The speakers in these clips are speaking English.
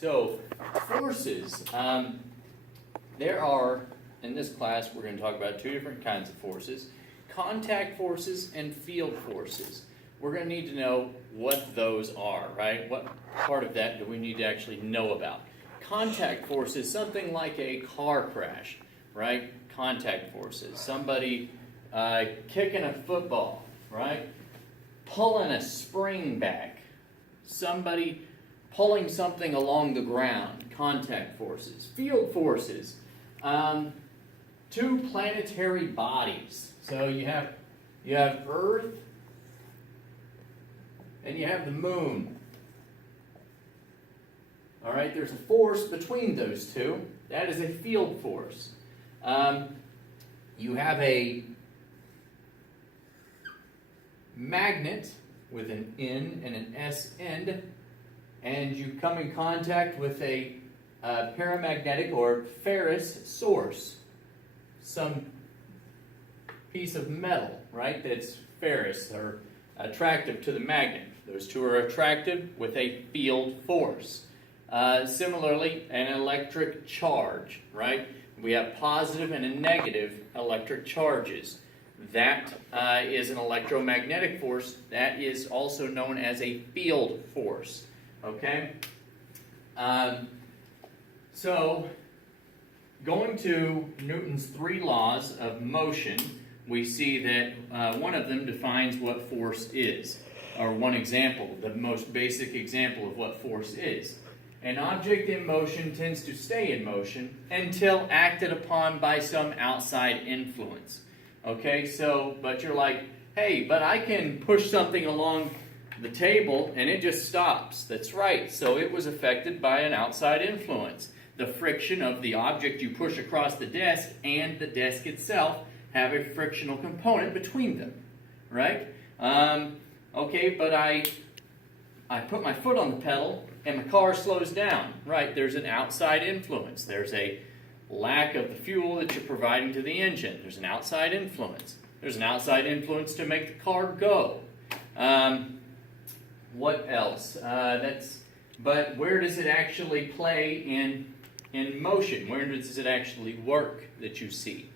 So, forces. There are, in this class, we're going to talk about two different kinds of forces. Contact forces and field forces. We're going to need to know what those are, right? What part of that do we need to actually know about? Contact forces, something like a car crash, right? Contact forces. Somebody kicking a football, right? Pulling a spring back. Somebody pulling something along the ground. Contact forces. Field forces. Two planetary bodies. So you have Earth and you have the moon. All right, there's a force between those two. That is a field force. You have a magnet with an N and an S end, and you come in contact with a paramagnetic or ferrous source, some piece of metal, right, that's ferrous or attractive to the magnet. Those two are attractive with a field force. Similarly, an electric charge, right? We have positive and a negative electric charges. That is an electromagnetic force. That is also known as a field force. Okay? So, going to Newton's three laws of motion, we see that one of them defines what force is, or one example, the most basic example of what force is. An object in motion tends to stay in motion until acted upon by some outside influence. Okay, so, but you're like, hey, but I can push something along the table and it just stops. That's right, so it was affected by an outside influence. The friction of the object you push across the desk and the desk itself have a frictional component between them, right? Okay, but I put my foot on the pedal and the car slows down, right? There's an outside influence. There's a lack of the fuel that you're providing to the engine. There's an outside influence. There's an outside influence to make the car go. What else? But where does it actually play in motion? Where does it actually work that you see?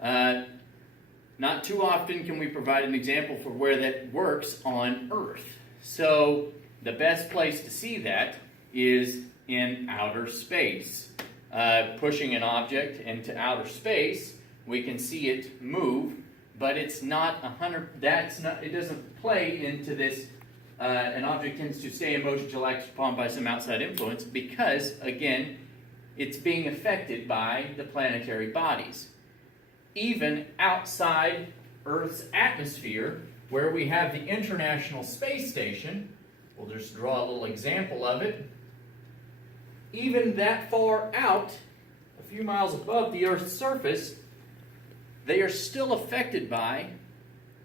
Not too often can we provide an example for where that works on Earth. So the best place to see that is in outer space. Pushing an object into outer space, we can see it move, but it's not 100. It doesn't play into this. An object tends to stay in motion until acted upon by some outside influence, because again, it's being affected by the planetary bodies. Even outside Earth's atmosphere, where we have the International Space Station, we'll just draw a little example of it. Even that far out, a few miles above the Earth's surface, they are still affected by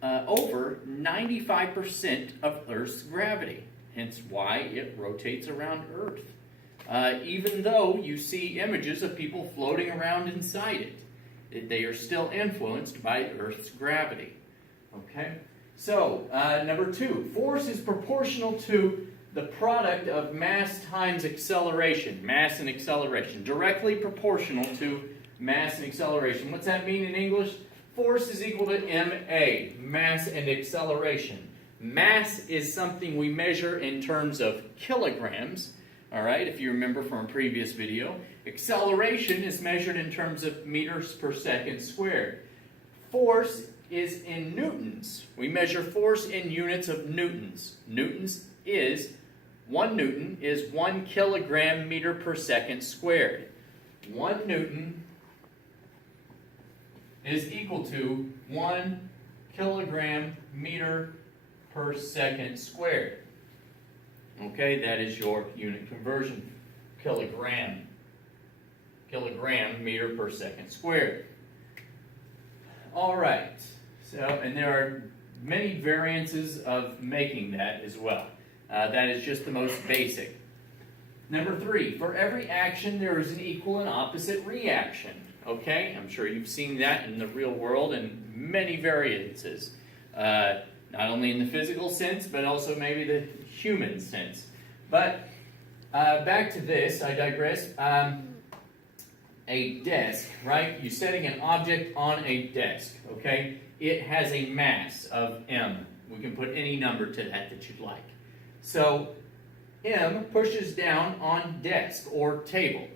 over 95% of Earth's gravity. Hence why it rotates around Earth. Even though you see images of people floating around inside it, they are still influenced by Earth's gravity. Okay? So, number two, force is proportional to the product of mass times acceleration. Mass and acceleration. Directly proportional to mass and acceleration. What's that mean in English? Force is equal to ma, mass and acceleration. Mass is something we measure in terms of kilograms. All right, if you remember from a previous video. Acceleration is measured in terms of meters per second squared. Force is in newtons. We measure force in units of newtons. One newton is 1 kilogram meter per second squared. 1 newton is equal to 1 kilogram meter per second squared. Okay, that is your unit conversion. Kilogram meter per second squared. All right. So, and there are many variances of making that as well. That is just the most basic. Number three, for every action there is an equal and opposite reaction. Okay, I'm sure you've seen that in the real world in many variances. Not only in the physical sense, but also maybe the human sense. But back to this, I digress. A desk, right? You're setting an object on a desk, okay? It has a mass of m. We can put any number to that you'd like. So, m pushes down on desk or table.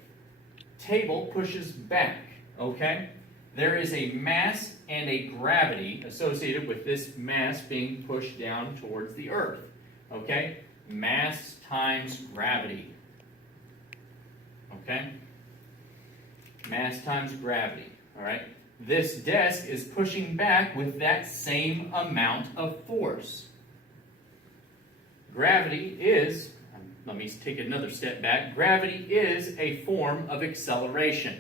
Table pushes back, okay? There is a mass and a gravity associated with this mass being pushed down towards the earth, okay? Mass times gravity, okay? Mass times gravity, all right? This desk is pushing back with that same amount of force. Gravity is, let me take another step back, gravity is a form of acceleration,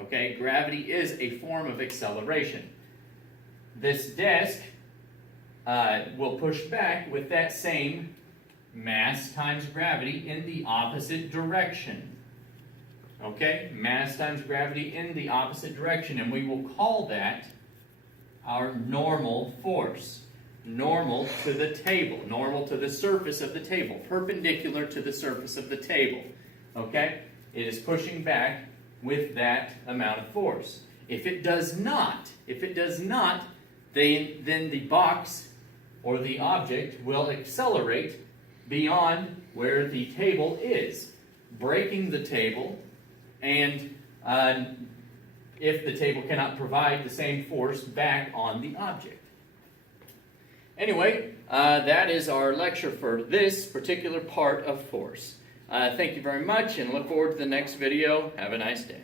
okay? Gravity is a form of acceleration. This desk will push back with that same mass times gravity in the opposite direction. Okay, mass times gravity in the opposite direction, and we will call that our normal force. Normal to the table, normal to the surface of the table, perpendicular to the surface of the table. Okay, it is pushing back with that amount of force. If it does not, then the box or the object will accelerate beyond where the table is, breaking the table. And if the table cannot provide the same force back on the object. Anyway, that is our lecture for this particular part of force. Thank you very much and look forward to the next video. Have a nice day.